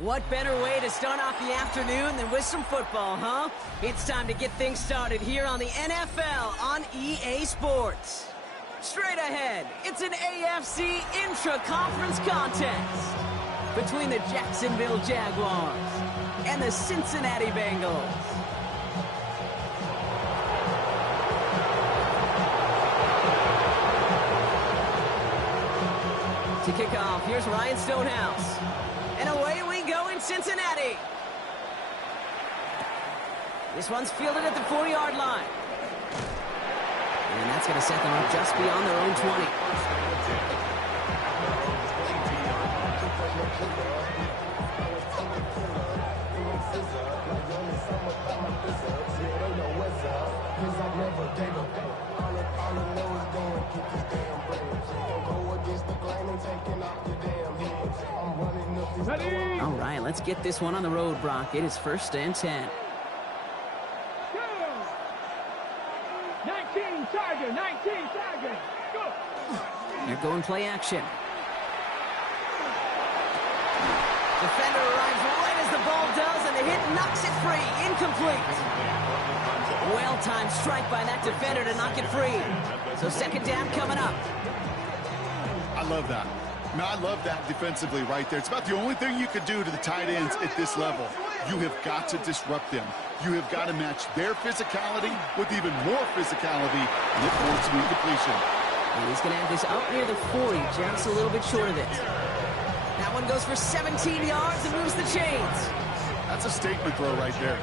What better way to start off the afternoon than with some football, huh? It's time to get things started here on the NFL on EA Sports. Straight ahead, it's an AFC intra-conference contest between the Jacksonville Jaguars and the Cincinnati Bengals. To kick off, here's Ryan Stonehouse. And away we go in Cincinnati. This one's fielded at the 4-yard line. And that's going to set them up just beyond their own 20. All right, let's get this one on the road, Brock. It is 1st and 10. 19 Tiger, go! They're going play action. Defender arrives right as the ball does, and the hit knocks it free. Incomplete. Well-timed strike by that defender to knock it free. So 2nd down coming up. I love that. I love that defensively right there. It's about the only thing you could do to the tight ends at this level. You have got to disrupt them. You have got to match their physicality with even more physicality, and it forces an incompletion. And he's going to have this up near the 40, just a little bit short of it. That one goes for 17 yards and moves the chains. That's a statement throw right there.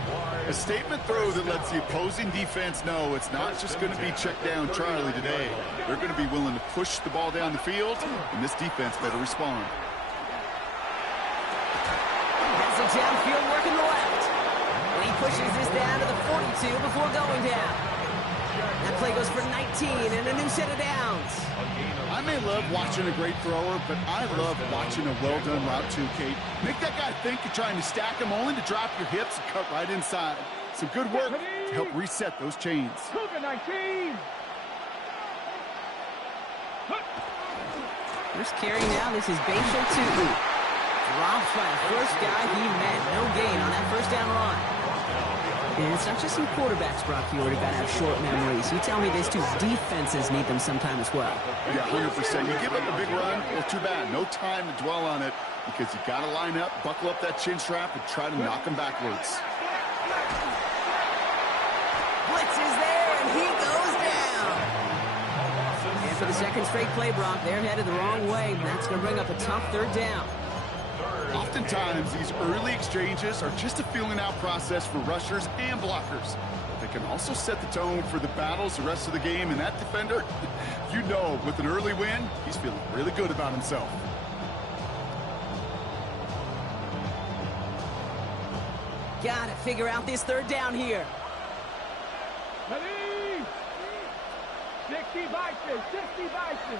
A statement throw that lets the opposing defense know it's not just going to be check down Charlie today. They're going to be willing to push the ball down the field, and this defense better respond. Has it downfield working the left. And he pushes this down to the 42 before going down. That play goes for 19 and a new set of downs. I may love watching a great thrower, but I love watching a well-done route too, Kate. Make that guy think you're trying to stack him, only to drop your hips and cut right inside. Some good work to help reset those chains. First carry now, this is Bashal Tutu. Drops by the first guy he met. No gain on that first down run. And it's not just some quarterbacks, Brock, you already got to have short memories. You tell me these two defenses need them sometime as well. Yeah, 100%. You give up a big run, well, too bad. No time to dwell on it because you got to line up, buckle up that chin strap, and try to knock them backwards. Blitz is there, and he goes down. And for the 2nd straight play, Brock, they're headed the wrong way. That's going to bring up a tough 3rd down. Oftentimes, these early exchanges are just a feeling-out process for rushers and blockers. They can also set the tone for the battles the rest of the game, and that defender, you know, with an early win, he's feeling really good about himself. Got to figure out this 3rd down here. 60 Bison.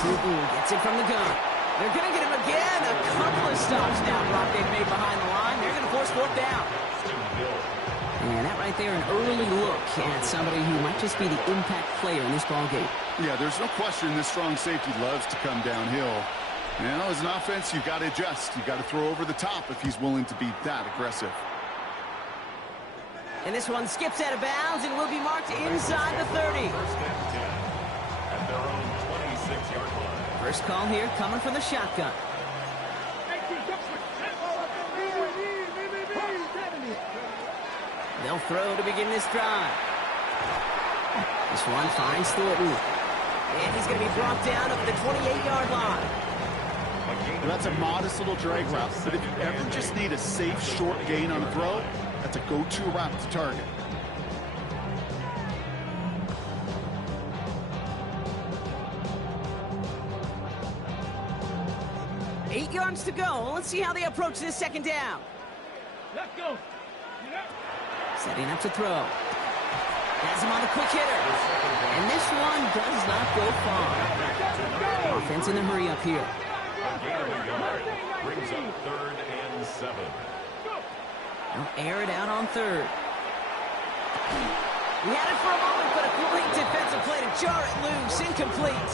Tutu gets it from the gun. They're going to get him again. A couple of stops now, Brock, they've made behind the line. They're going to force 4th down. And that right there, an early look at somebody who might just be the impact player in this ballgame. Yeah, there's no question this strong safety loves to come downhill. Now, as an offense, you've got to adjust. You've got to throw over the top if he's willing to be that aggressive. And this one skips out of bounds and will be marked inside the 30. First call here coming from the shotgun. They'll throw to begin this drive. This one finds Thornton. And he's going to be brought down up the 28-yard line. Well, that's a modest little drag route, but if you ever just need a safe, short gain on a throw, that's a go-to route to target. Eight yards to go. Let's see how they approach this 2nd down. Let's go. Setting up to throw. Has him on the quick hitter. And this one does not go far. Offense in a hurry up here. Brings up 3rd and 7. They'll air it out on 3rd. He had it for a moment, but a great defensive play to jar it loose. Incomplete.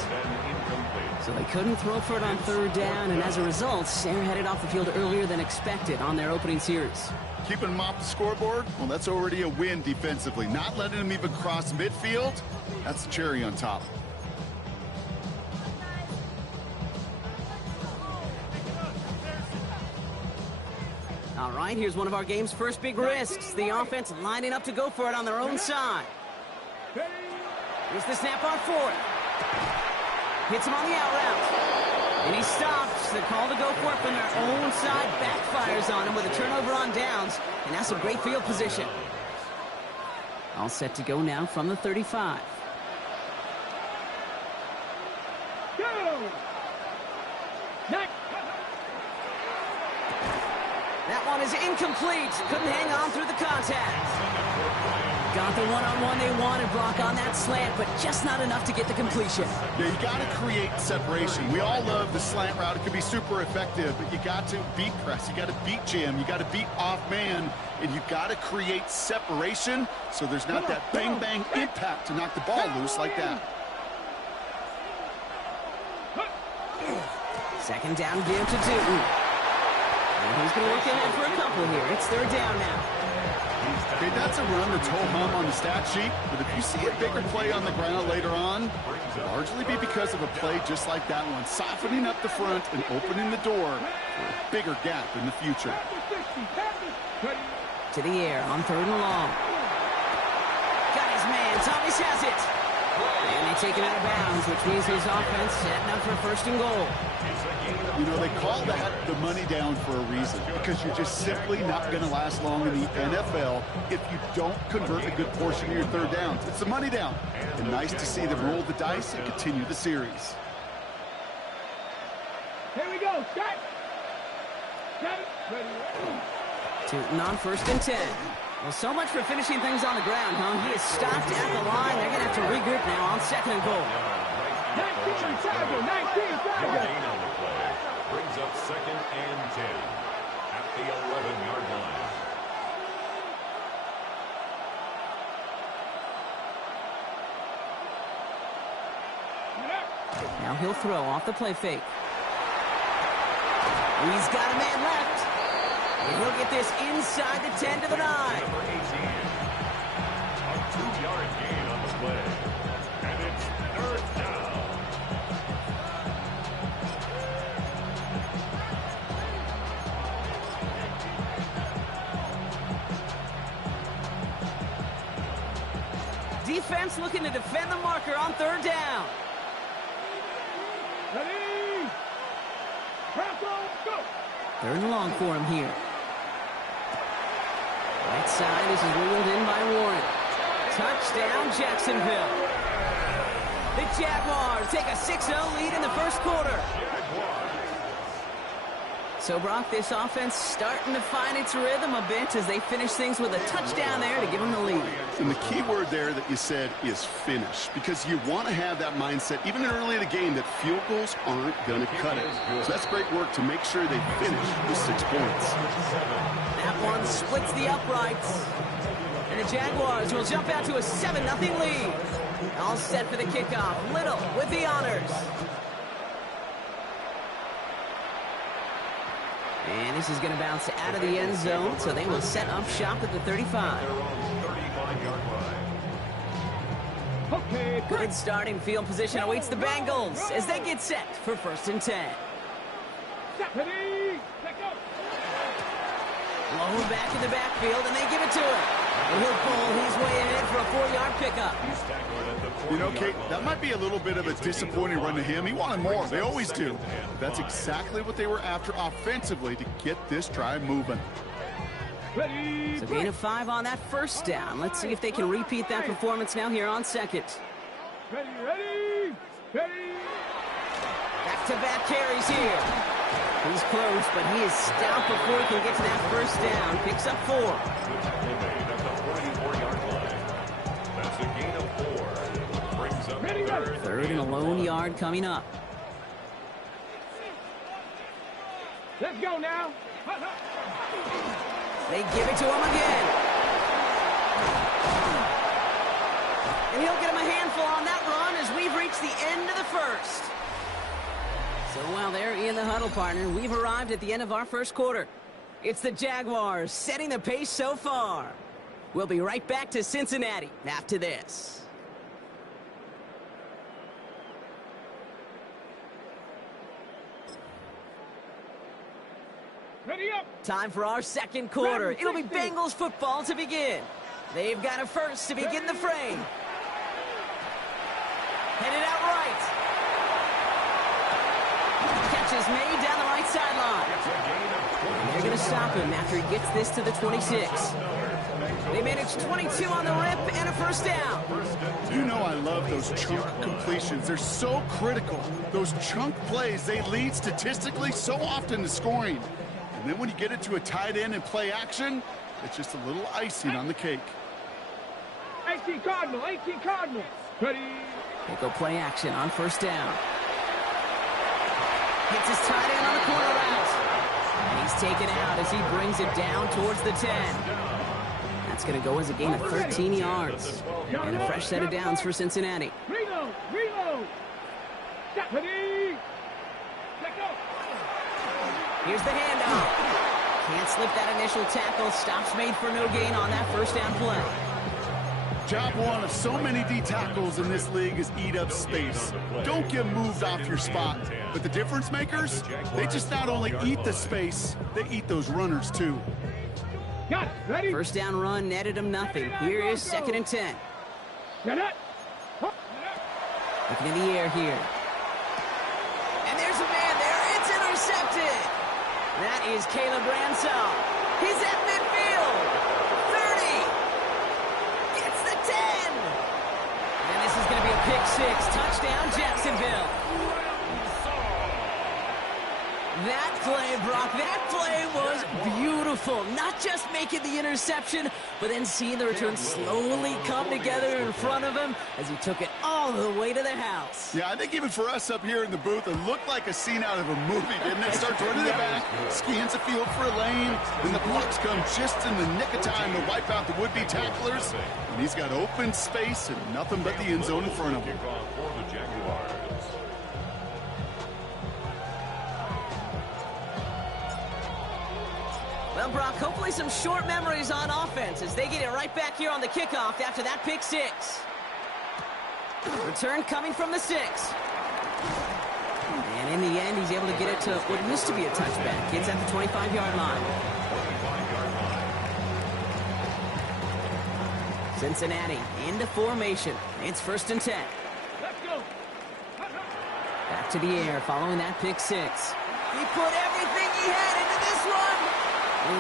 So they couldn't throw for it on 3rd down, and as a result, they're headed off the field earlier than expected on their opening series. Keeping them off the scoreboard, well, that's already a win defensively. Not letting them even cross midfield, that's the cherry on top. All right, here's one of our game's first big risks. The offense lining up to go for it on their own side. Here's the snap on 4th. Hits him on the out route. And he stops. The call to go for it from their own side backfires on him with a turnover on downs. And now some great field position. All set to go now from the 35. That one is incomplete. Couldn't hang on through the contact. Got the one-on-one they wanted, Brock, on that slant, but just not enough to get the completion. Yeah, you got to create separation. We all love the slant route. It can be super effective, but you got to beat press. You got to beat jam. You got to beat off man, and you got to create separation so there's not that bang-bang impact to knock the ball loose like that. Second down, give to Newton. And he's going to look ahead for a couple here. It's third down now. Okay, that's a run that's ho-hum on the stat sheet, but if you see a bigger play on the ground later on, it'll largely be because of a play just like that one, softening up the front and opening the door for a bigger gap in the future. To the air on third and long. Got his man. Thomas has it. And they take it out of bounds, which means his offense setting up for first and goal. You know, they call that the money down for a reason, because you're just simply not going to last long in the NFL if you don't convert a good portion of your third downs. It's the money down. And nice to see them roll the dice and continue the series. Here we go. Set. Set it. Ready. Tootin on first and 10. Well, so much for finishing things on the ground, huh? He is stopped at the line. They're going to have to regroup now on second and goal. 19 tackle. 19 tackle. Brings up second and 10 at the 11-yard line. Now he'll throw off the play fake. He's got a man left. And he'll get this inside the 10 to the 9. Number 18. A 2-yard gain on the play. And it's third down. Defense looking to defend the marker on third down. Ready. Press on. Go. Third and long for him here. Right side, this is wheeled in by Warren. Touchdown, Jacksonville. The Jaguars take a 6-0 lead in the first quarter. So, Brock, this offense starting to find its rhythm a bit as they finish things with a touchdown there to give them the lead. And the key word there that you said is finish, because you want to have that mindset, even early in the game, that field goals aren't going to cut it. So that's great work to make sure they finish with 6 points. That one splits the uprights. And the Jaguars will jump out to a 7-0 lead. All set for the kickoff. Little with the honors. And this is going to bounce out of the end zone, so they will set up shop at the 35. Okay. Good starting field position awaits the Bengals as they get set for first and 10. Ready. Let go. Low back in the backfield, and they give it to him. And he'll pull his way ahead for a 4-yard pickup. You know, Kate, that might be a little bit of a disappointing run to him. He wanted more. They always do. But that's exactly what they were after offensively to get this drive moving. Ready. So gain of 5 on that first down. Let's see if they can repeat that performance now here on second. Ready. Ready. Ready. Back-to-back carries here. He's close, but he is stout before he can get to that first down. Picks up 4. That's a gain of 4. Brings up Third and a lone yard coming up. Let's go now. They give it to him again. And he'll get him a handful on that run as we've reached the end of the first. So while they're in the huddle, partner, we've arrived at the end of our first quarter. It's the Jaguars setting the pace so far. We'll be right back to Cincinnati after this. Ready up. Time for our second quarter. It'll be Bengals football to begin. They've got a first to begin the frame. Headed out right. Catch is made down the right sideline. And they're going to stop him after he gets this to the 26. They managed 22 on the rip and a first down. You know I love those chunk completions. They're so critical. Those chunk plays, they lead statistically so often to scoring. And then when you get it to a tight end and play action, it's just a little icing on the cake. 18 Cardinal, 18 Cardinal. Ready. They go play action on first down. Hits his tight end on the corner route. And he's taken out as he brings it down towards the 10. That's going to go as a gain of 13 yards. And a fresh set of downs for Cincinnati. Reload, reload. Stop. Ready. Let go. Here's the handoff. Can't slip that initial tackle. Stops made for no gain on that first down play. Job one of so many D tackles in this league is eat up space. Don't get moved off your spot. But the difference makers, they just not only eat the space, they eat those runners too. Got it. Ready. First down run netted him nothing. Here is 2nd and 10. Get it. Looking in the air here. And there's a man there. It's intercepted. That is Caleb Ransall. He's at midfield. 30. Gets the 10. And this is going to be a pick six. Touchdown, Jacksonville. That play, Brock, that play was beautiful. Not just making the interception, but then seeing the return slowly come together in front of him as he took it all the way to the house. Yeah, I think even for us up here in the booth, it looked like a scene out of a movie, didn't it? Starts running it back, scans the field for a lane, and the blocks come just in the nick of time to wipe out the would-be tacklers. And he's got open space and nothing but the end zone in front of him. Well, Brock, hopefully some short memories on offense as they get it right back here on the kickoff after that pick six. Return coming from the 6. And in the end, he's able to get it to what used to be a touchback. It's at the 25-yard line. Cincinnati into formation. It's 1st and 10. Let's go. Back to the air following that pick six. He put everything he had into this one. He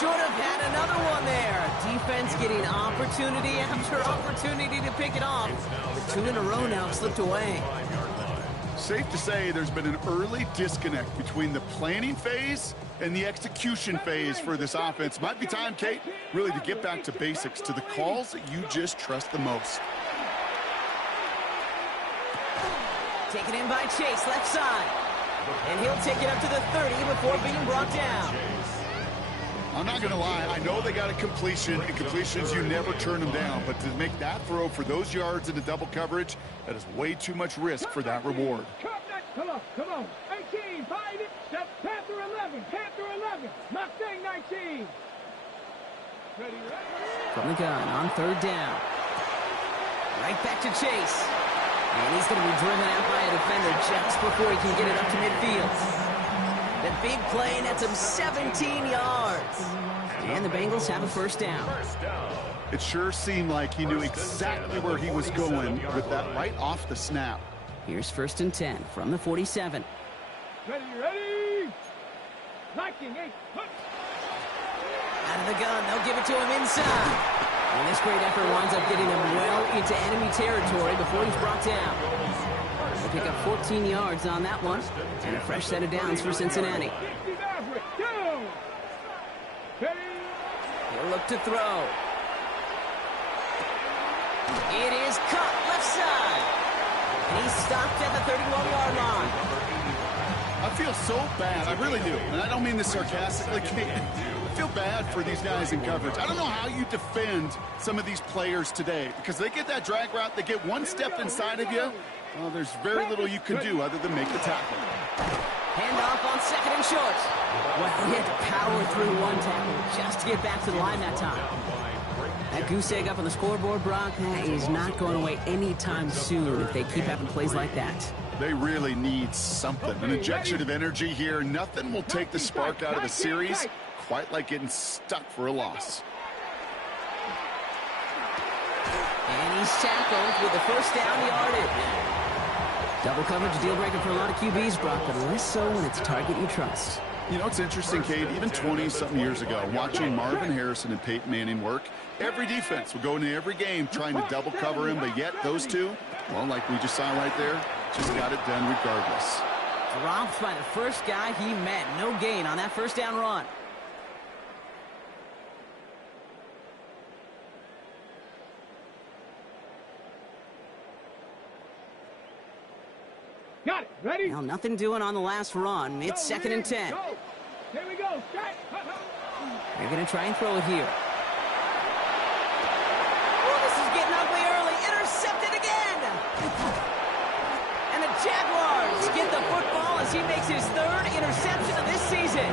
should have had another one there. Defense getting opportunity after opportunity to pick it off. The 2 in a row now slipped away. Safe to say there's been an early disconnect between the planning phase and the execution phase for this offense. Might be time, Kate, really to get back to basics, to the calls that you just trust the most. Taken in by Chase, left side. And he'll take it up to the 30 before being brought down. I'm not going to lie, I know they got a completion, and completions, you never turn them down. But to make that throw for those yards into double coverage, that is way too much risk for that reward. Come on, come on. 18, find it. That's Panther 11, Panther 11. Mustang 19. Ready, ready. From the gun on 3rd down. Right back to Chase. And he's going to be driven out by a defender just before he can get it up to midfield. The big play nets him 17 yards. And the Bengals have a first down. It sure seemed like he knew exactly where he was going with that right off the snap. Here's 1st and 10 from the 47. Ready, ready. Liking 8. Out of the gun, they'll give it to him inside. And this great effort winds up getting him well into enemy territory before he's brought down. They'll pick up 14 yards on that one. And a fresh set of downs for Cincinnati. He'll look to throw. It is caught left side. And he's stopped at the 31-yard line. I feel so bad, I really do. And I don't mean this sarcastically, I feel bad for these guys in coverage. I don't know how you defend some of these players today, because they get that drag route, they get one step inside of you. Well, there's very little you can do other than make the tackle. Handoff on 2nd and short. Well, he had to power through one tackle just to get back to the line that time. That goose egg up on the scoreboard, Brock, that is not going away anytime soon if they keep having plays like that. They really need something, an injection of energy here. Nothing will take the spark out of the series quite like getting stuck for a loss. And he's tackled with the first down yardage. Double coverage, deal breaker for a lot of QBs, Brock, but less so when it's a target you trust. You know, it's interesting, Kate, even 20-something years ago, watching Marvin Harrison and Peyton Manning work, every defense would go into every game trying to double cover him, but yet those two, well, like we just saw right there, just got it done regardless. Dropped by the first guy he met. No gain on that first down run. Got it. Ready? Well, nothing doing on the last run. It's second and 10. Go. Here we go. Strike. They're going to try and throw it here. Oh, this is getting ugly early. Intercepted again. And the Jaguars get the football as he makes his third interception of this season.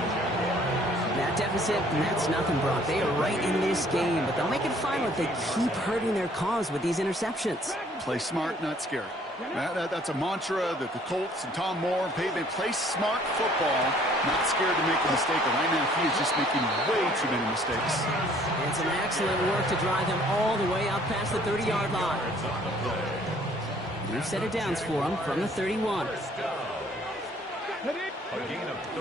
That deficit, and that's nothing, Brock. They are right in this game, but they'll make it final if they keep hurting their cause with these interceptions. Play smart, not scary. That's a mantra that the Colts and Tom Moore and Peyton play smart football, not scared to make a mistake. And right now, he is just making way too many mistakes. And some excellent work to drive them all the way up past the 30-yard line. New set of downs for him from the 31.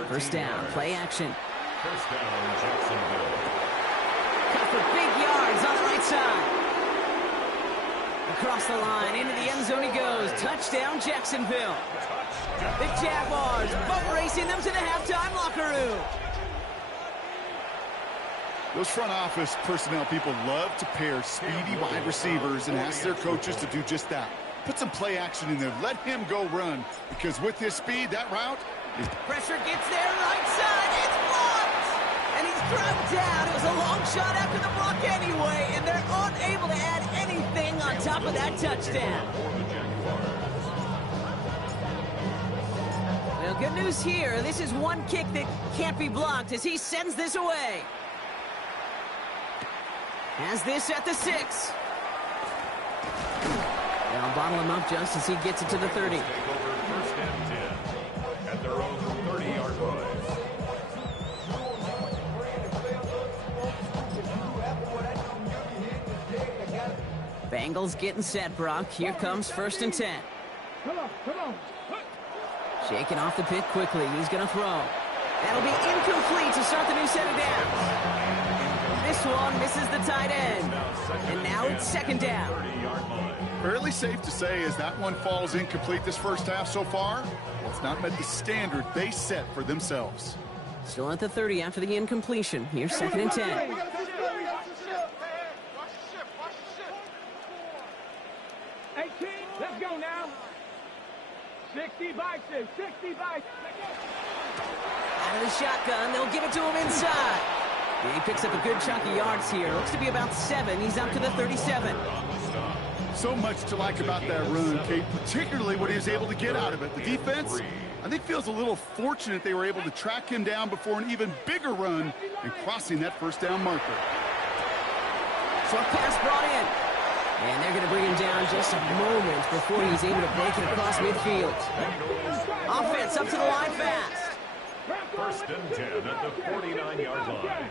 First down, play action. First down, Jacksonville. Cut for big yards on the right side. Across the line, into the end zone he goes. Touchdown, Jacksonville. The Jaguars boat racing them to the halftime locker room. Those front office personnel people love to pair speedy wide receivers and ask their coaches to do just that. Put some play action in there. Let him go run. Because with his speed, that route is... Pressure gets there, right side. It's blocked. And he's dropped down. It was a long shot after the block anyway. And they're unable to add anything on top of that touchdown. Well, good news here. This is one kick that can't be blocked as he sends this away. Has this at the 6. They'll bottle him up just as he gets it to the 30. Take over first and 10 at their own 30-yard line. Bengals getting set, Brock. Here comes first and 10. Come on. Shaking off the pick quickly. He's going to throw. That'll be incomplete to start the new set of downs. This one misses the tight end. And now it's second down. Fairly safe to say as that one falls incomplete this first half so far, it's not met the standard they set for themselves. Still at the 30 after the incompletion. Here's second and 10. 18, let's go now. 60 by 6, 60 by 6. Out of the shotgun, they'll give it to him inside. Yeah, he picks up a good chunk of yards here. Looks to be about 7. He's up to the 37. So much to like about that run, Kate, particularly what he was able to get out of it. The defense, I think, feels a little fortunate they were able to track him down before an even bigger run and crossing that first down marker. Short pass brought in. And they're going to bring him down just a moment before he's able to break it across midfield. Offense up to the line fast. First and 10 at the 49-yard line.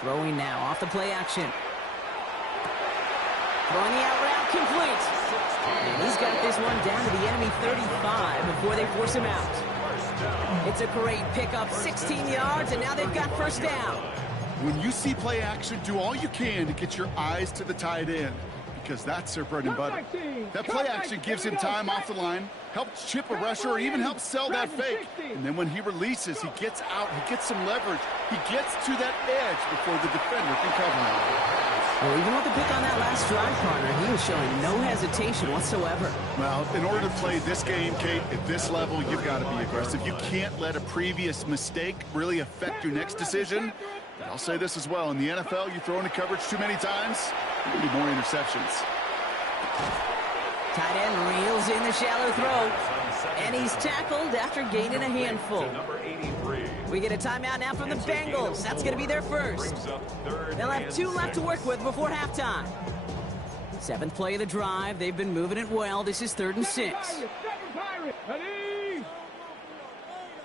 Throwing now off the play action. Throwing the out route complete. And he's got this one down to the enemy 35 before they force him out. It's a great pickup, 16 yards, and now they've got first down. When you see play action, do all you can to get your eyes to the tight end, because that's their bread and butter. That play action gives him time off the line, helps chip a rusher, or even helps sell that fake. And then when he releases, he gets out, he gets some leverage. He gets to that edge before the defender can cover him. Well, even with the pick on that last drive, partner, he was showing no hesitation whatsoever. Well, in order to play this game, Kate, at this level, you've got to be aggressive. You can't let a previous mistake really affect your next decision. But I'll say this as well. In the NFL, you throw into coverage too many times, there'll be more interceptions. Tight end reels in the shallow throw. And he's tackled after gaining a handful. We get a timeout now from the Bengals. That's going to be their first. They'll have 2 left to work with before halftime. 7th play of the drive. They've been moving it well. This is 3rd and 6.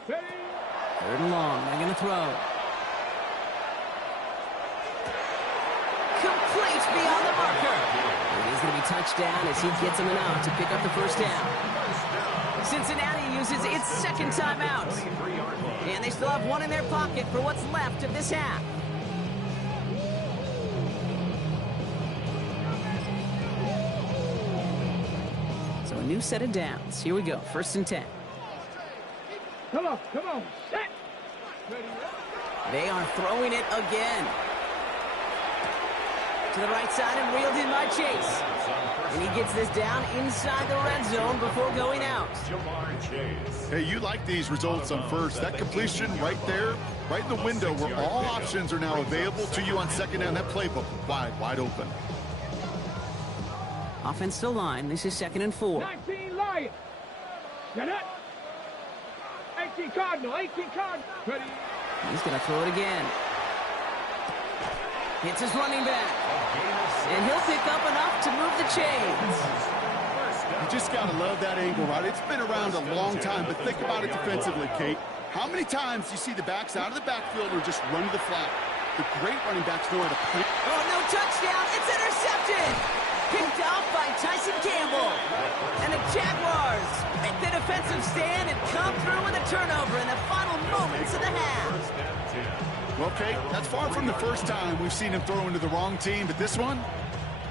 3rd and long. They're going to throw. Complete beyond the marker. And he's going to be touchdown as he gets him out to pick up the first down. Cincinnati uses its 2nd timeout. And they still have 1 in their pocket for what's left of this half. So a new set of downs. Here we go. 1st and 10. Come on. Set. Ready. They are throwing it again. to the right side and reeled in by Chase. And he gets this down inside the red zone before going out. Hey, you like these results on first. That completion right there, right in the window where all options are now available to you on second down. That playbook wide open. Offensive line. This is 2nd and 4. 19 Lions. Get it. 18 Cardinal. 18 Cardinal. Ready. He's going to throw it again. Hits his running back. And he'll pick up enough to move the chains. You just got to love that angle, right? It's been around a long time, but think about it defensively, Kate. How many times do you see the backs out of the backfield or just run to the flat? The great running backs know how to play. Oh, no touchdown. It's intercepted. Picked off by Tyson Campbell. And the Jaguars make the defensive stand and come through with a turnover in the final moments of the half. Well, Kate, that's far from the first time we've seen him throw into the wrong team, but this one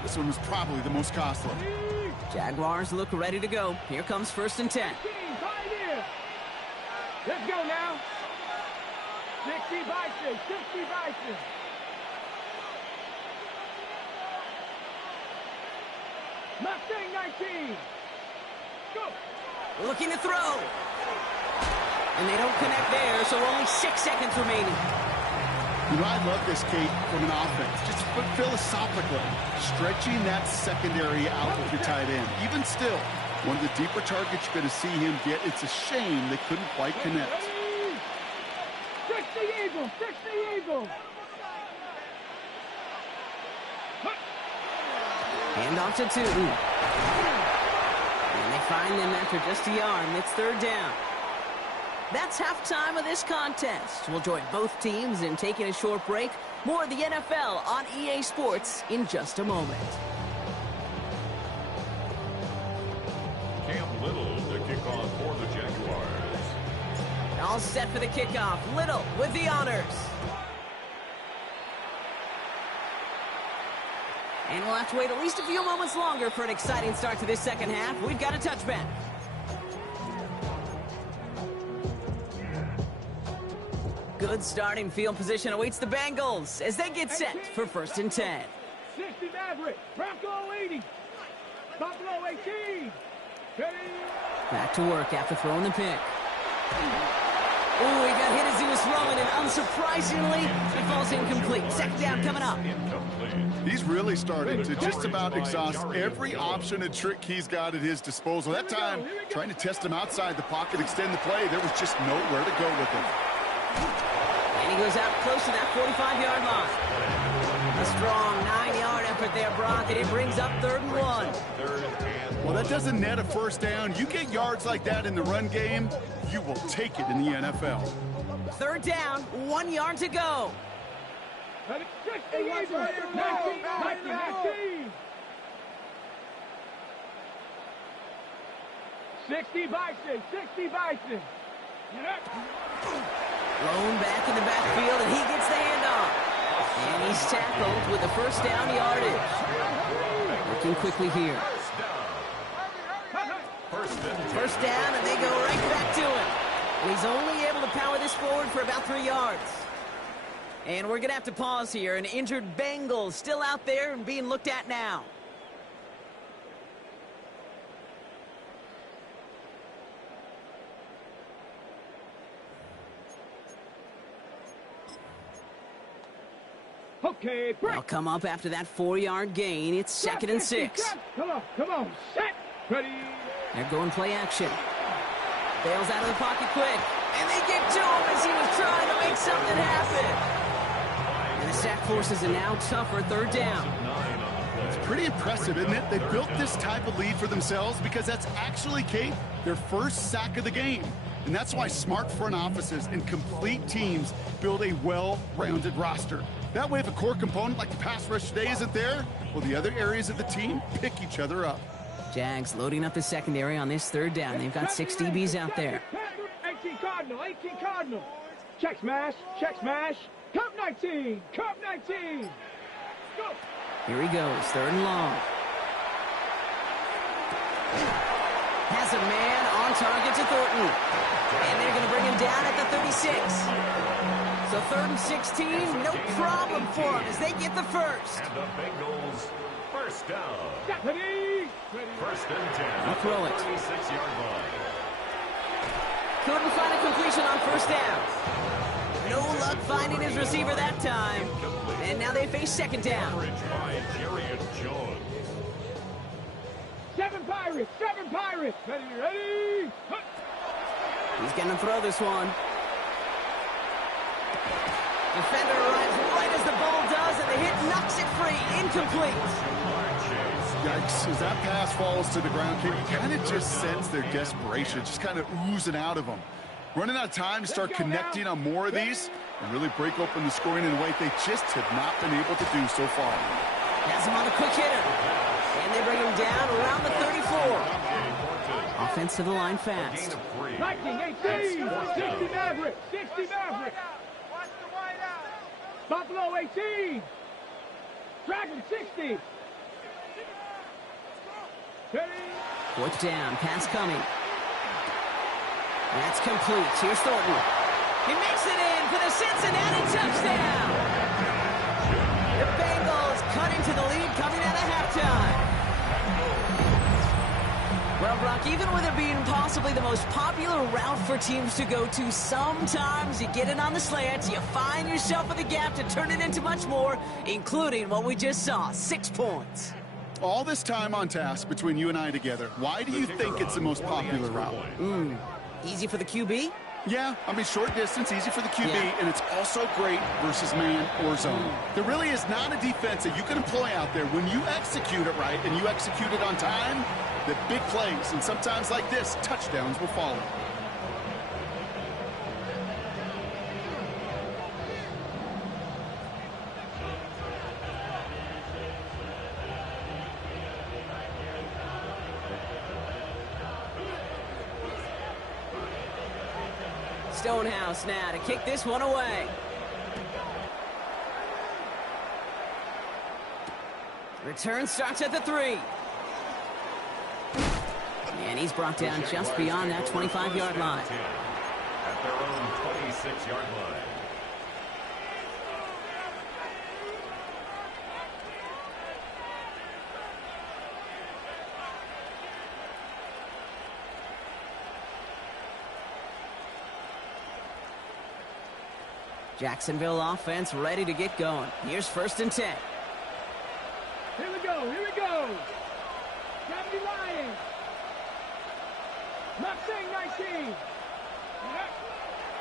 was probably the most costly. Jaguars look ready to go. Here comes 1st and 10. Let's go now. 60 Bison, 60 Bison. Mustang 19. Go. Looking to throw. And they don't connect there, so only 6 seconds remaining. You know, I love this, Kate, from an offense. Just philosophically, stretching that secondary out with your tight end. Even still, one of the deeper targets you're going to see him get. It's a shame they couldn't quite connect. 60 Eagles, 60 Eagles. Hand off to Tootin. And they find them after just a yard, and it's 3rd down. That's halftime of this contest. We'll join both teams in taking a short break. More of the NFL on EA Sports in just a moment. Cam Little to kick off for the Jaguars. All set for the kickoff. Little with the honors. And we'll have to wait at least a few moments longer for an exciting start to this second half. We've got a touchback. Good starting field position awaits the Bengals as they get set for 1st and 10. 60 Maverick, Bronco 80, Buffalo 18. Ready. Back to work after throwing the pick. Oh, he got hit as he was throwing, and unsurprisingly, it falls incomplete. 2nd down coming up. He's really starting to just about exhaust every option and trick he's got at his disposal. That time, trying to test him outside the pocket, extend the play, there was just nowhere to go with it. And he goes out close to that 45-yard line. A strong 9-yard effort there, Brock, and it brings up 3rd and 1. Well, that doesn't net a 1st down. You get yards like that in the run game, you will take it in the NFL. 3rd down, 1 yard to go. 60 Eagles, 19. 60 Bison, 60 Bison. Thrown back in the backfield, and he gets the handoff. And he's tackled with the 1st down yardage. Working quickly here. 1st down, and they go right back to him. And he's only able to power this forward for about 3 yards. And we're going to have to pause here. An injured Bengal still out there and being looked at now. Okay, break. They'll come up after that 4-yard gain. It's 2nd and 6. Come on, set, ready. They're going play action. Bails out of the pocket quick. And they get to him as he was trying to make something happen. And the sack forces a now tougher 3rd down. It's pretty impressive, isn't it? They built this type of lead for themselves because that's actually, Kate, their 1st sack of the game. And that's why smart front offices and complete teams build a well-rounded roster. That way, if a core component like the pass rush today isn't there, well, the other areas of the team pick each other up. Jags loading up the secondary on this 3rd down. They've got 6 DBs out there. 18 Cardinal. Check smash. Cup 19. Go. Here he goes, 3rd and long. Has a man on target to Thornton. And they're going to bring him down at the 36. So 3rd and 16, no problem for them as they get the first. And the Bengals, first down. Ready. First and 10. I'll throw it. 36-yard line. Couldn't find a completion on first down. No luck finding his receiver that time. And now they face second down. Coverage by Jerry and Jones. 7 Pirates. Ready. He's going to throw this one. Defender arrives right as the ball does, and the hit knocks it free. Incomplete. Yikes, as that pass falls to the ground, you kind of just sense their desperation, just kind of oozing out of them. Running out of time to start connecting on more of these and really break open the scoring in a way they just have not been able to do so far. Has him on a quick hitter. And they bring him down around the 34. Offense to the line fast. 19-18. 60 Maverick. Buffalo 18. Dragon 60. Fourth down, pass coming. That's complete. Here's Thornton. He makes it in for the Cincinnati touchdown. The Bengals cut into the lead coming out of halftime. Well, Brock, even with it being possibly the most popular route for teams to go to, sometimes you get it on the slants, you find yourself in the gap to turn it into much more, including what we just saw, 6 points. All this time on task between you and I together, why do you think it's the most popular route? Easy for the QB? Yeah, I mean, short distance, easy for the QB, Yeah. and it's also great versus man or zone. There really is not a defense that you can employ out there when you execute it right and you execute it on time, that big plays, and sometimes like this, touchdowns will follow. Stonehouse now to kick this one away. Return starts at the 3. And he's brought down just beyond that 25-yard line. At their own 26-yard line. Jacksonville offense ready to get going. Here's 1st and 10. Here we go. Gravity Lions. Mustang 19.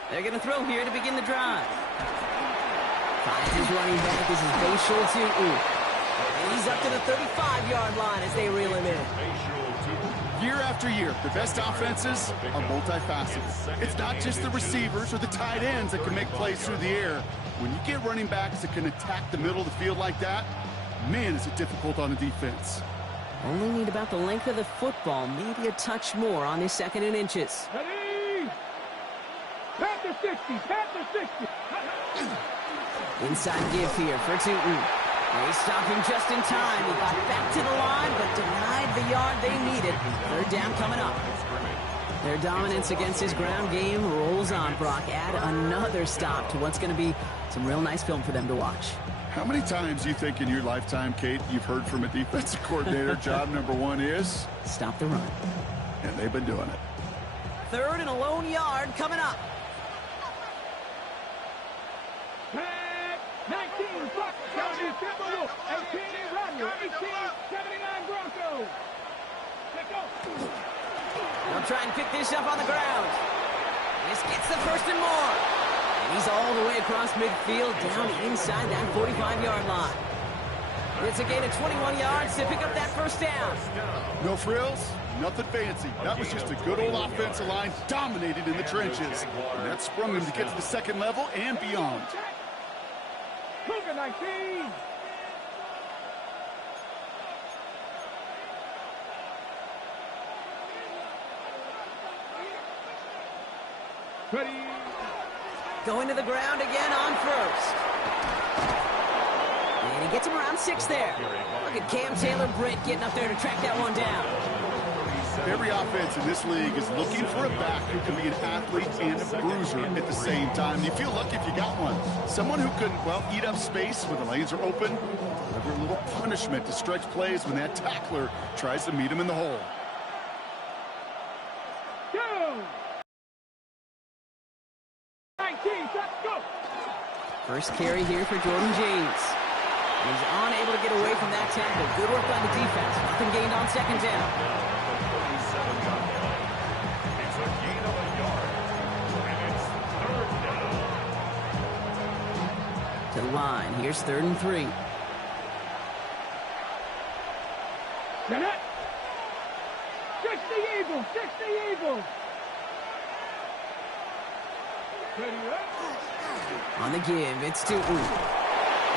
They're going to throw here to begin the drive. Finds his running back. This is Bayshul Tutu. And he's up to the 35-yard line as they reel him in. Year after year, the best offenses are multifaceted. It's not just the receivers or the tight ends that can make plays through the air. When you get running backs that can attack the middle of the field like that, man, is it difficult on the defense. Only need about the length of the football, maybe a touch more on this 2nd and inches. Ready. Panther 60. Inside give here for Tutu. They stopped him just in time. He got back to the line, but denied the yard they needed. 3rd down coming up. Their dominance against his ground game rolls on, Brock. Add another stop to what's going to be some real nice film for them to watch. How many times do you think in your lifetime, Kate, you've heard from a defensive coordinator, job number 1 is? Stop the run. And they've been doing it. 3rd and a lone yard coming up. 19 Bucks. 70 Timberwolves. 18 Rattler. 18 79 Broncos. Let's go. They'll try and pick this up on the ground. This gets the 1st and more. And he's all the way across midfield down inside that 45-yard line. It's a gain of 21 yards to pick up that 1st down. No frills, nothing fancy. That was just a good old offensive line dominated in the trenches. And that sprung them to get to the 2nd level and beyond. Cougar 19. Ready. Going to the ground again on 1st. And he gets him around 6 there. Look at Cam Taylor-Britt getting up there to track that one down. Every offense in this league is looking for a back who can be an athlete and a bruiser at the same time. You feel lucky if you got one. Someone who can, well, eat up space when the lanes are open, deliver a little punishment to stretch plays when that tackler tries to meet him in the hole. Go! 19, let's go! First carry here for Jordan James. He's unable to get away from that tackle. Good work on the defense. Nothing gained on second down. It's a gain of a yard. And it's third down. To the line. Here's 3rd and 3. Set it! 60 Eagles! 60 Eagles! Ready, right? On the give, it's Tootin.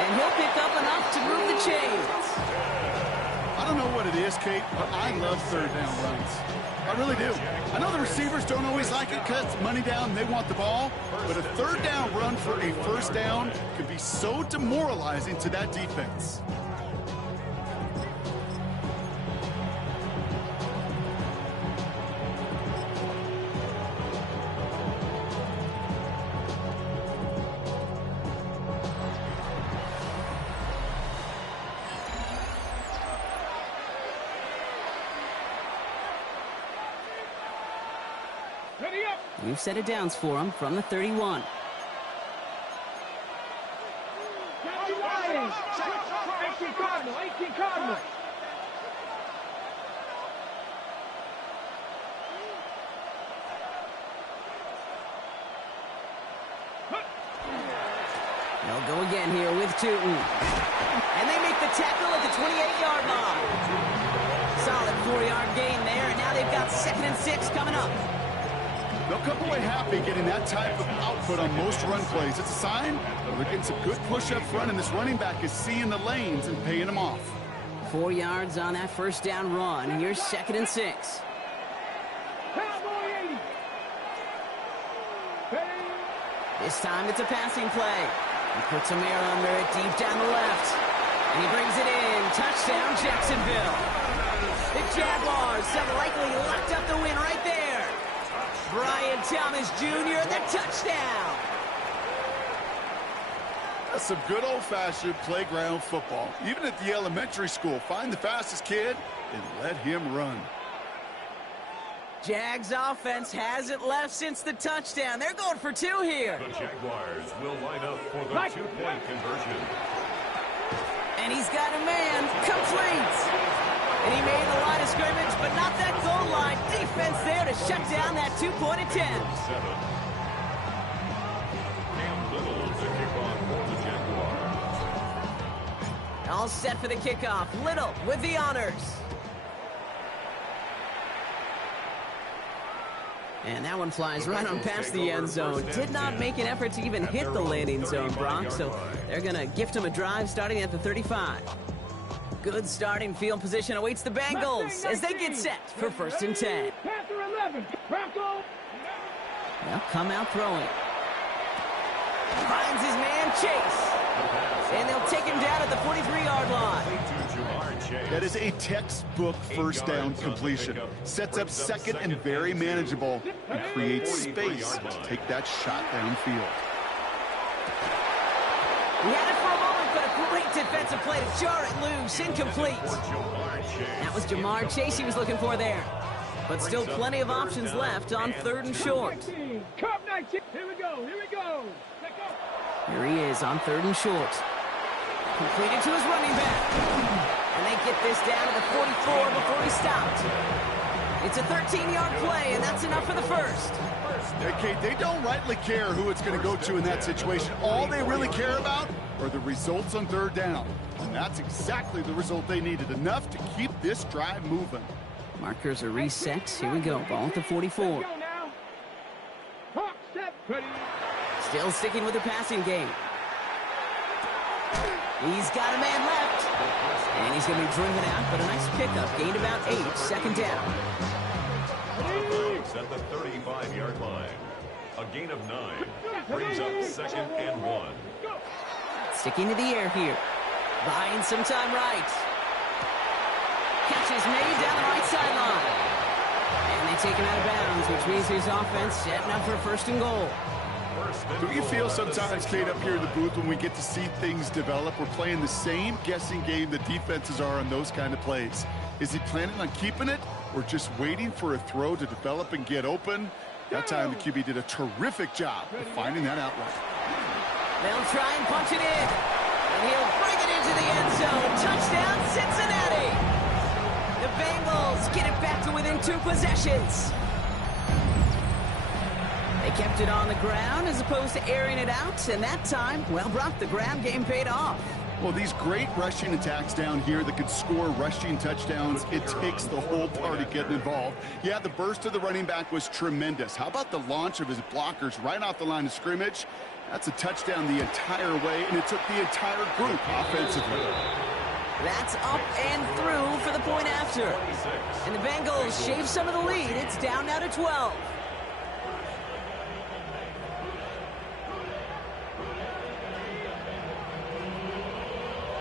And he'll pick up enough to move the chains. I don't know what it is, Kate, but I love 3rd down runs. I really do. I know the receivers don't always like it because it's money down and they want the ball, but a 3rd down run for a 1st down can be so demoralizing to that defense. Ready up! We've set it downs for him from the 31. Johnny Lions! 18 Cardinal! 18 Cardinal! They'll go again here with Tootin. And they make the tackle at the 28-yard line. Solid 4-yard gain there, and now they've got 2nd and 6 coming up. They'll come away happy getting that type of output on most run plays. It's a sign that they're getting some good push up front, and this running back is seeing the lanes and paying them off. 4 yards on that 1st down run. Here's 2nd and 6. Cowboy 80! Ready? This time it's a passing play. He puts some air under it deep down the left. And he brings it in. Touchdown, Jacksonville. The Jaguars have likely locked up the win right there. Brian Thomas Jr., the touchdown. That's some good old-fashioned playground football. Even at the elementary school, find the fastest kid and let him run. Jags offense hasn't left since the touchdown. They're going for 2 here. The Jaguars will line up for the 2-point conversion. And he's got a man. Complete. And he made the line of scrimmage, but not that goal line. Defense there to shut down that 2-point attempt. 7. Cam Little to kick off for the Jaguars. All set for the kickoff. Little with the honors. And that one flies right on past the end zone. Did not make an effort to even hit the landing zone, Brock. So they're going to gift him a drive starting at the 35. Good starting field position awaits the Bengals as they get set for 1st and 10. Panther 11! Bronco! They'll come out throwing. Finds his man Chase. And they'll take him down at the 43-yard line. That is a textbook 1st down completion. Sets up 2nd and very manageable and creates space to take that shot downfield. He had it for a moment, but a great defensive play to jar it loose. Incomplete. That was Jamar Chase he was looking for there. But still plenty of options left on 3rd and short. Cup 19! Here we go! Here we go! Here he is on 3rd and short. Completed to his running back. And they get this down to the 44 before he stopped. It's a 13-yard play, and that's enough for the 1st. Hey, Kate, they don't rightly care who it's going to go to in that situation. All they really care about are the results on 3rd down. And that's exactly the result they needed. Enough to keep this drive moving. Markers are reset. Here we go. Ball at the 44. Still sticking with the passing game. He's got a man left. And he's going to be driven out, but a nice pickup. Gained about 8. 2nd down. At the 35-yard line. A gain of 9. Brings up 2nd and 1. Sticking to the air here. Buying some time right. Catch is made down the right sideline. taken out of bounds, which means his offense setting up for first and goal. Do you feel sometimes, Kate, up here in the booth when we get to see things develop, we're playing the same guessing game the defenses are on those kind of plays? Is he planning on keeping it or just waiting for a throw to develop and get open? That time the QB did a terrific job of finding that outlet. They'll try and punch it in. And he'll bring it into the end zone. Touchdown, Cincinnati. The Bengals get it back to within 2 possessions. They kept it on the ground as opposed to airing it out. And that time, well, Brock, the ground game paid off. Well, these great rushing attacks down here that could score rushing touchdowns, it takes the whole party getting involved. Yeah, the burst of the running back was tremendous. How about the launch of his blockers right off the line of scrimmage? That's a touchdown the entire way, and it took the entire group offensively. That's up and through for the point after. And the Bengals shave some of the lead. It's down now to 12.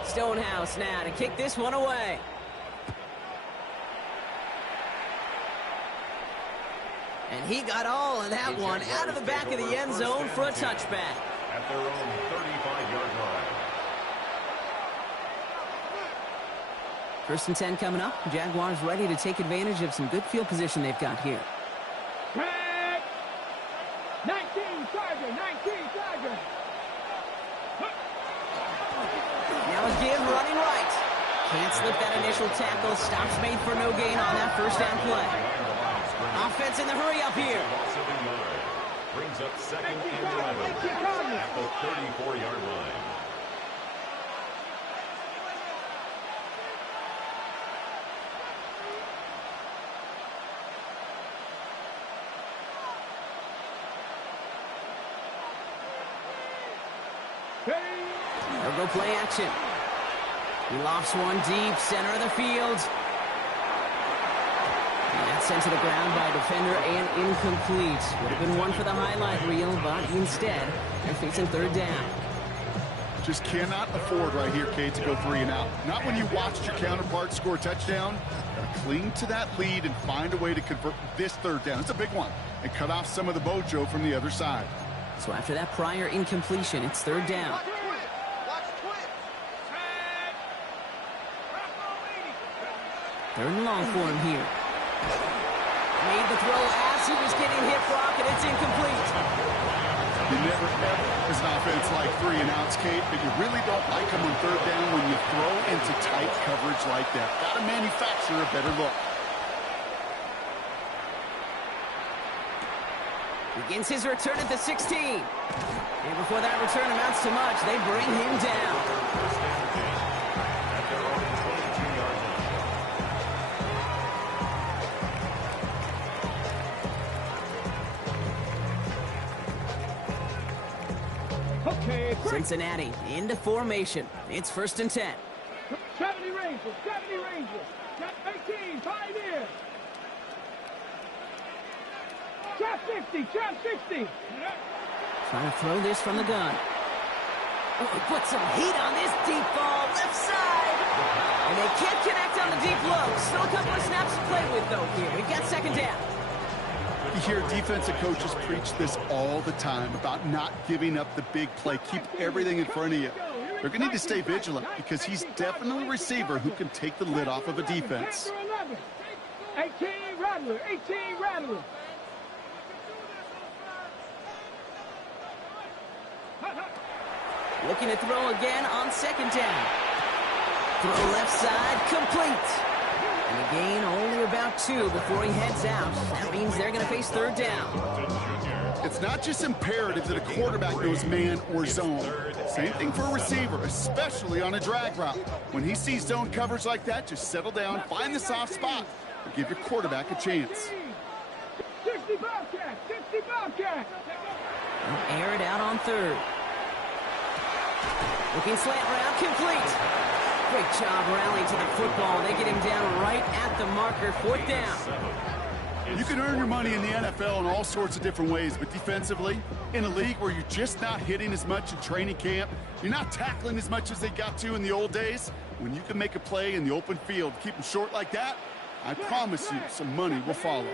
Stonehouse now to kick this one away. And he got all of that one out of the back of the end zone for a touchback. At their own 35-yard line. First and 10 coming up. Jaguars ready to take advantage of some good field position they've got here. Track. 19, Charger, 19, Charger. Now a give running right. Can't slip that initial tackle. Stops made for no gain on that first down play. Offense in the hurry up here. Brings up second and 11 at the 34-yard line. They'll go play action. He lofts one deep, center of the field. And that's sent to the ground by a defender and incomplete. Would have been one for the highlight reel, but instead, they're facing third down. Just cannot afford right here, Kate, to go 3 and out. Not when you watched your counterpart score a touchdown. Gotta cling to that lead and find a way to convert this third down. It's a big one. And cut off some of the mojo from the other side. So after that prior incompletion, it's third down. Third and long for him here. Made the throw as he was getting hit, Brock, and it's incomplete. You never, ever, as an offense, like 3 and outs, Kate, but you really don't like them on third down when you throw into tight coverage like that. Gotta manufacture a better look. Begins his return at the 16. And before that return amounts to much, they bring him down. At their own 22-yard line. Okay, Cincinnati into formation. It's first and 10. 70 Rangers, 70 Rangers. Got 18, 5 in. Trap 60, trap 60. Trying to throw this from the gun. Oh, he put some heat on this deep ball, left side. And they can't connect on the deep low. Still a couple of snaps to play with, though, here. We've got second down. You hear defensive coaches preach this all the time about not giving up the big play. Keep everything in front of you. They're going to need to stay vigilant because he's definitely a receiver who can take the lid off of a defense. 18 Rattler, 18 Rattler. Looking to throw again on second down. Throw left side, complete. And a gain only about 2 before he heads out. That means they're going to face third down. It's not just imperative that a quarterback knows man or zone. Same thing for a receiver, especially on a drag route. When he sees zone coverage like that, just settle down, find the soft spot, and give your quarterback a chance. 60 Bobcat, 60 Bobcat. They'll air it out on third. Looking slant route, complete. Great job rallying to the football. They get him down right at the marker, fourth down. You can earn your money in the NFL in all sorts of different ways, but defensively, in a league where you're just not hitting as much in training camp, you're not tackling as much as they got to in the old days, when you can make a play in the open field, keep them short like that, I promise you some money will follow.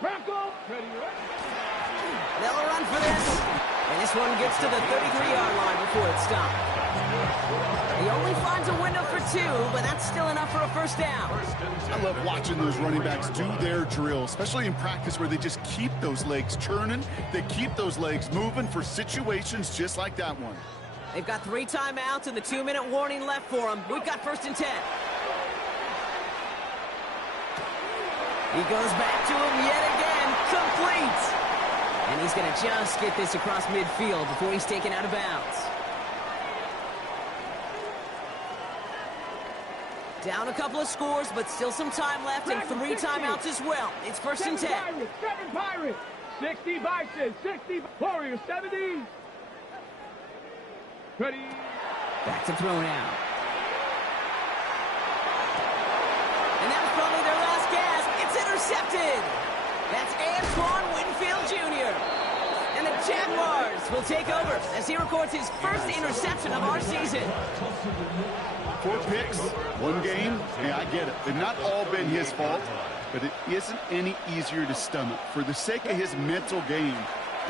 Bronco, ready, They'll run for this. And this one gets to the 33-yard line before it's stopped. He only finds a window for 2, but that's still enough for a first down. I love watching those running backs do their drill, especially in practice where they just keep those legs churning. They keep those legs moving for situations just like that one. They've got 3 timeouts and the 2-minute warning left for them. We've got 1st and 10. He goes back to him yet again. Complete. And he's going to just get this across midfield before he's taken out of bounds. Down a couple of scores, but still some time left and 3 timeouts as well. It's 1st and 10. 7 Pirates, 60 Bison, 60 Warriors, 70. Ready. Back to throw now. And that was probably their last gasp. It's intercepted. That's Antoine Winfield Jr. And the Jaguars will take over as he records his first interception of our season. 4 picks, 1 game. Yeah, I get it. They've not all been his fault, but it isn't any easier to stomach. For the sake of his mental game,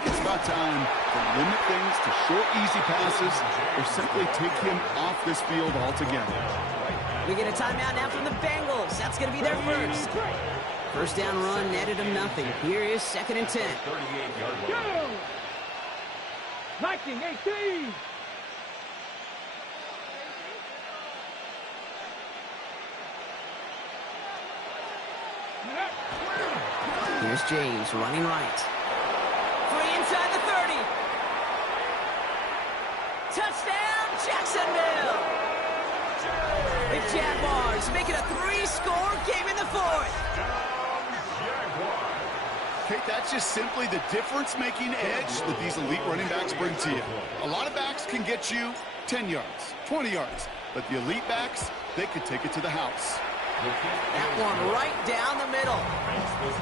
it's about time to limit things to short, easy passes or simply take him off this field altogether. We get a timeout now from the Bengals. That's going to be their first. First down run netted him nothing. Here is 2nd and 10. Go! Viking 18. Here's James running right. 3 inside the 30. Touchdown, Jacksonville. The Jaguars make it a 3-score game in the 4th. Okay, that's just simply the difference-making edge that these elite running backs bring to you. A lot of backs can get you 10 yards, 20 yards, but the elite backs, they could take it to the house. That one right down the middle.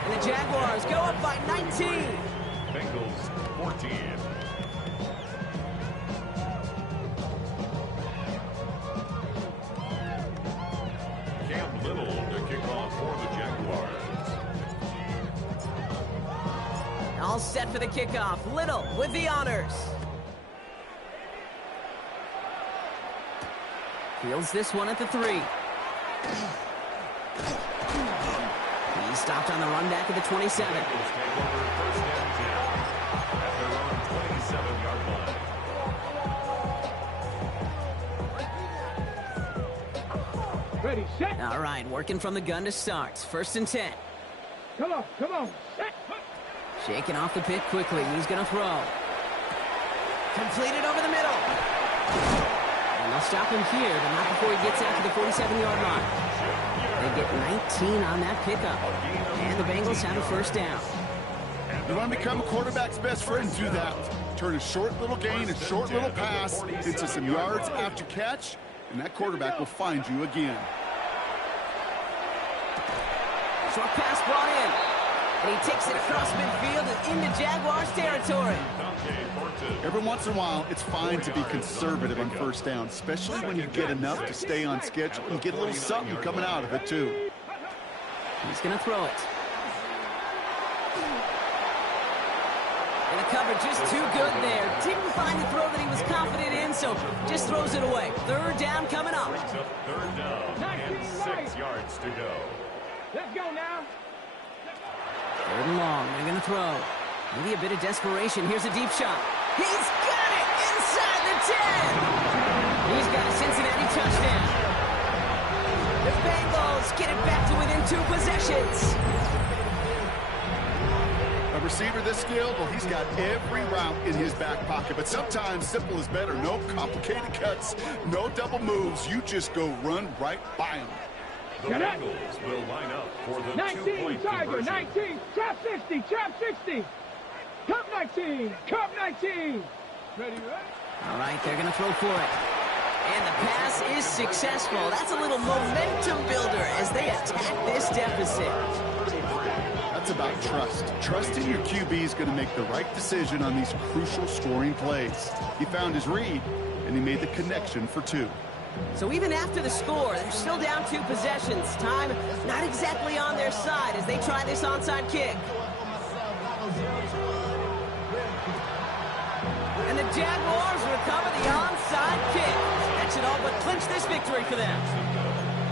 And the Jaguars go up by 19. Bengals 14. Cam Little to kick off for the Jaguars. All set for the kickoff. Little with the honors. Fields this one at the 3. He stopped on the run back at the 27. Ready, set. All right, working from the gun to start. 1st and 10. Come on, come on. Set. Shaking off the pick quickly. He's going to throw. Completed over the middle. And they'll stop him here, but not before he gets out to the 47-yard line. They get 19 on that pickup. And the Bengals have a 1st down. You want to become a quarterback's best friend? Do that. Turn a short little gain, a short little pass into some yards after catch, and that quarterback will find you again. Short pass brought in. And he takes it across midfield and into Jaguars territory. Every once in a while, it's fine to be conservative on 1st down, especially when you get enough to stay on schedule and get a little something coming out of it, too. He's going to throw it. And the coverage just too good there. Didn't find the throw that he was confident in, so just throws it away. 3rd down coming up. 3rd down and 6 yards to go. Let's go now. 3rd and long. They're going to throw. Maybe a bit of desperation. Here's a deep shot. He's got it inside the 10. He's got a Cincinnati touchdown. The Bengals get it back to within 2 possessions. A receiver this skilled, well, he's got every route in his back pocket. But sometimes simple is better. No complicated cuts, no double moves. You just go run right by him. The Bengals will line up for the 19, 2-point Tiger, conversion. 19, trap 60, trap 60. Cup 19, cup 19. Ready, right? All right, they're going to throw for it. And the pass is successful. That's a little momentum builder as they attack this deficit. That's about trust. Trusting your QB is going to make the right decision on these crucial scoring plays. He found his read, and he made the connection for 2. So even after the score, they're still down 2 possessions. Time not exactly on their side as they try this onside kick. And the Jaguars recover the onside kick. That should all but clinch this victory for them.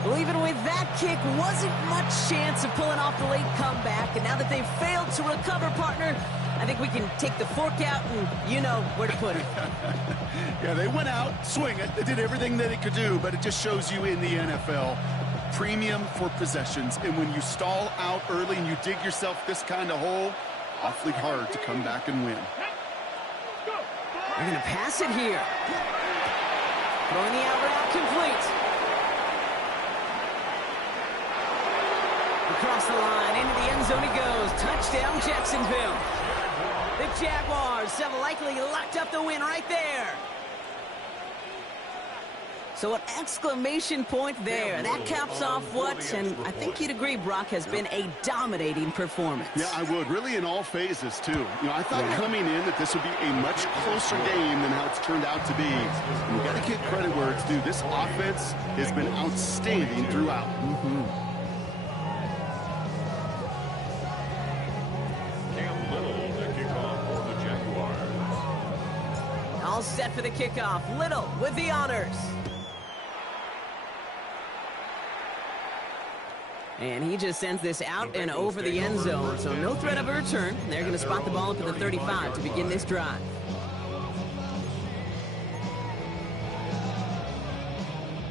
Well, even with that kick, wasn't much chance of pulling off the late comeback. And now that they've failed to recover, partner, I think we can take the fork out and you know where to put it. Yeah, they went out swinging. They did everything that it could do, but it just shows you in the NFL, premium for possessions. And when you stall out early and you dig yourself this kind of hole, awfully hard to come back and win. They're going to pass it here. Throwing the out route complete. Across the line, into the end zone he goes. Touchdown, Jacksonville. The Jaguars have likely locked up the win right there. So an exclamation point there. That caps off what, and I think you'd agree, Brock, has been a dominating performance. Yeah, I would. Really in all phases, too. You know, I thought coming in that this would be a much closer game than how it's turned out to be. And you got to give credit where it's due. This offense has been outstanding throughout. All set for the kickoff. Little with the honors. And he just sends this out and over the end zone, so no threat of a return. They're going to spot the ball up at the 35 to begin this drive.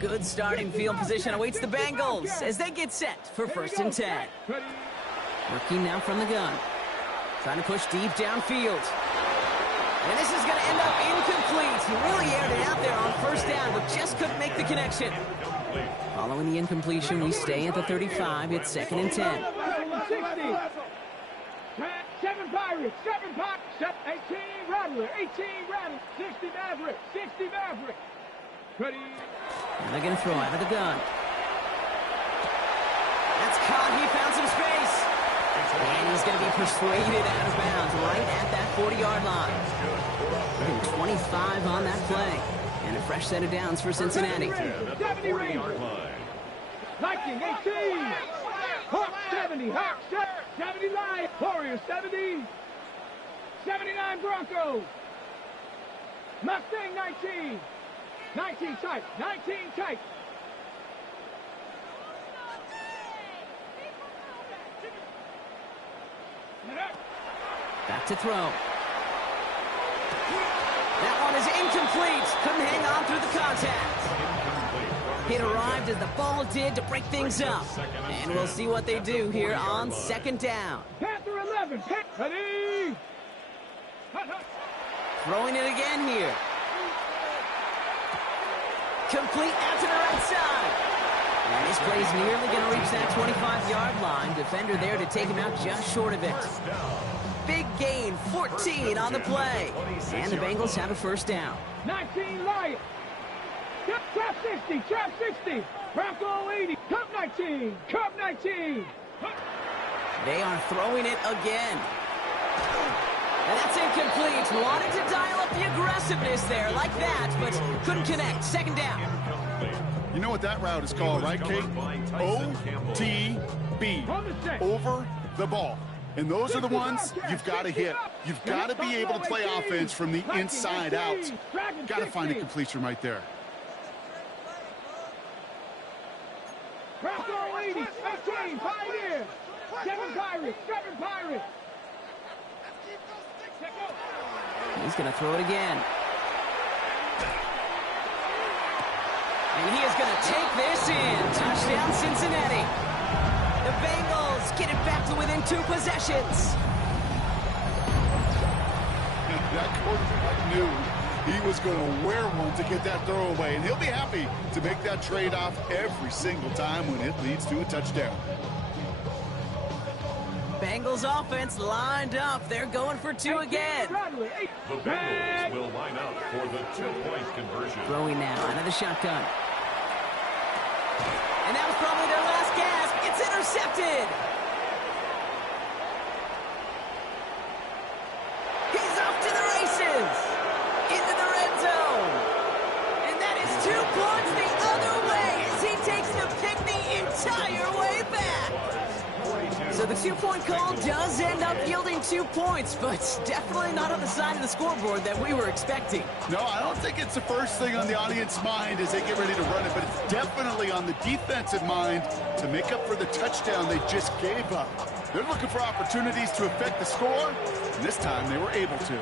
Good starting field position awaits the Bengals as they get set for 1st and 10. Working now from the gun. Trying to push deep downfield. And this is going to end up incomplete. He really aired it out there on 1st down, but just couldn't make the connection. Following the incompletion, we stay at the 35. It's 2nd and 10. 7 Pirates, 7 Pirates, 18 Rattler, 18 Rattler, 60 Maverick, 60 Maverick. Ready. And they're going to throw out of the gun. That's caught. He found some space. And he's going to be persuaded out of bounds right at that 40-yard line. 25 on that play. And a fresh set of downs for Cincinnati. 70 Rangers. Viking 18. Hawks 70. Hawks 70 Lions. Warriors 70. 79 Broncos. Mustang 19. 19 tight. 19 tight. Back to throw. That one is incomplete. Couldn't hang on through the contact. It arrived as the ball did to break things up. And we'll see what they do here on 2nd down. Panther 11. Ready. Throwing it again here. Complete out to the right side. And this play's nearly going to reach that 25-yard line. Defender there to take him out just short of it. Big gain, 14 on the play. And the Bengals have a 1st down. 19 Lions. Trap 60, trap 60. Bronco 80, Cup 19, Cup 19. They are throwing it again. And that's incomplete. Wanted to dial up the aggressiveness there like that, but couldn't connect. 2nd down. You know what that route is called, right, Kate? OTB. Over the ball. And those are the ones you've got to hit. You've got to be able to play offense from the inside out. Got to find a completion right there. Bronco 80, 18, Pioneer. 7 Pirates, 7 Pirates. He's going to throw it again. And he is going to take this in. Touchdown, Cincinnati. The Bengals get it back to within 2 possessions. That quarterback knew he was going to wear one to get that throw away, and he'll be happy to make that trade-off every single time when it leads to a touchdown. Bengals offense lined up. They're going for 2 again. The Bengals will line up for the 2-point conversion. Throwing now out of the shotgun. And that was probably their last gasp. It's intercepted. He's off to the races. Into the red zone. And that is 2 points the other way as he takes the pick the entire way back. So So the two-point call does end up yielding 2 points, but definitely not on the side of the scoreboard that we were expecting. No, I don't think it's the first thing on the audience's mind as they get ready to run it, but it's definitely on the defensive mind to make up for the touchdown they just gave up. They're looking for opportunities to affect the score, and this time they were able to.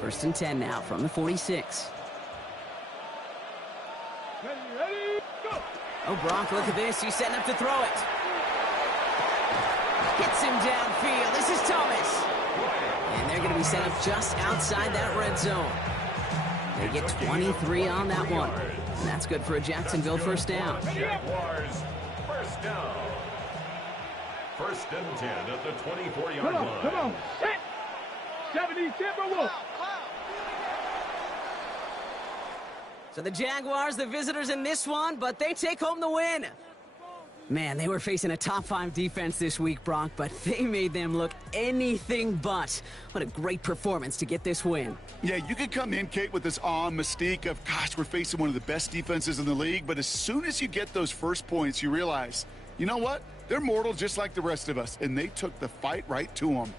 First and 10 now from the 46. Ready, go! Oh, Brock, look at this. He's setting up to throw it. Hits him downfield. This is Thomas. And they're going to be set up just outside that red zone. They get 23 on that one. And that's good for a Jacksonville first down. Jaguars, first down. First and 10 at the 24-yard line. Come on, set! 70 Timberwolves! So the Jaguars, the visitors in this one, but they take home the win. Man, they were facing a top-5 defense this week, Brock, but they made them look anything but. What a great performance to get this win. Yeah, you could come in, Kate, with this awe and mystique of, gosh, we're facing one of the best defenses in the league, but as soon as you get those first points, you realize, you know what? They're mortal just like the rest of us, and they took the fight right to them.